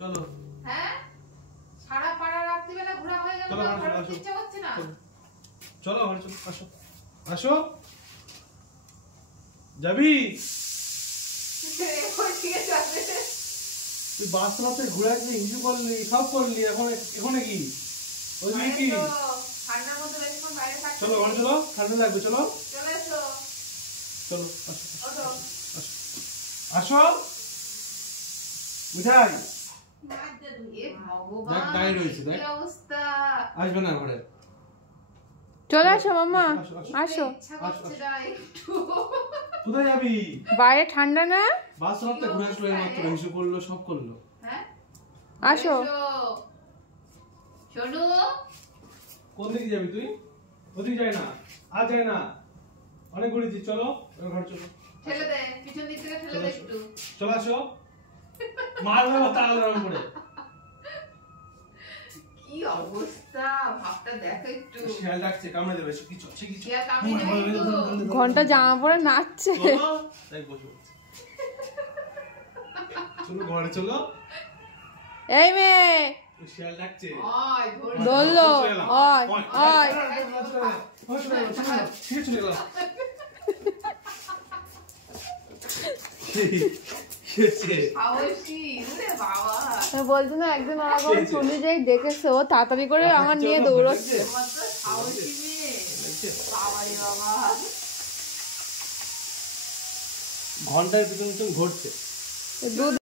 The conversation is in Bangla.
চলো। হ্যাঁ, সারা পাড়া রাত্রিবেলা ঘোরা হয়ে গেল, ঘরে ইচ্ছা হচ্ছে না। চলো ঘরে চলো, আসো আসো। যাবি? তুই বাথরুমে ঘুরে আসলি, ইঞ্জু করলি, সব করলি, এখন কি? ওই কি? ঠান্ডার মধ্যে বেশিক্ষণ বাইরে থাকতে। চলো ঘরে চলো, ঠান্ডা লাগবে, চলো। চলে এসো। চলো আসো ওঠো। আসো আসো। মিঠাই দেখ গায়ে রয়েছে, দেখ। কি অবস্থা। আসবে না ঘরে। চলে আসো মাম্মা, আসো। ইচ্ছা করছে না একটু। কোথায় যাবি? বাইরে ঠান্ডা না? বাথরুমে ঘুরে আসলো, এইমাত্র ইঞ্জু করলো, সব করলো। হ্যাঁ, আসো। শোনো, কোন দিকে যাবি তুই? ওদিকে যায় না, আর যায় না, অনেক ঘুরেছি। চলো ঘরে চলো। ঠেলে দে, পিছন দিক থেকে ঠেলে দে একটু। চলো আসো। মারবে তাড়াতাড়ি করে। কি অবস্থা, ভাবটা দেখো একটু। শিয়াল ডাকছে, কামড়ে দেবে। কিছু শিয়াল কামড়ে দেবে তো। ঘন্টা জামা পরে নাচছে। দেখ বসো। চলো ঘরে চলো। এই মেয়ে শিয়াল ডাকছে। ওই ধরে দোললো, ওই ওই। চলে গেল। সাহসী, ওরে বাবা। বলছি না একদিন ওরকম শুনে যাই দেখেছো, তাড়াতাড়ি করে আমার নিয়ে দৌড়চ্ছে। আমার তো সাহসী মেয়ে। বাবা রে বাবা। ঘন্টার পিছন ঘটছে।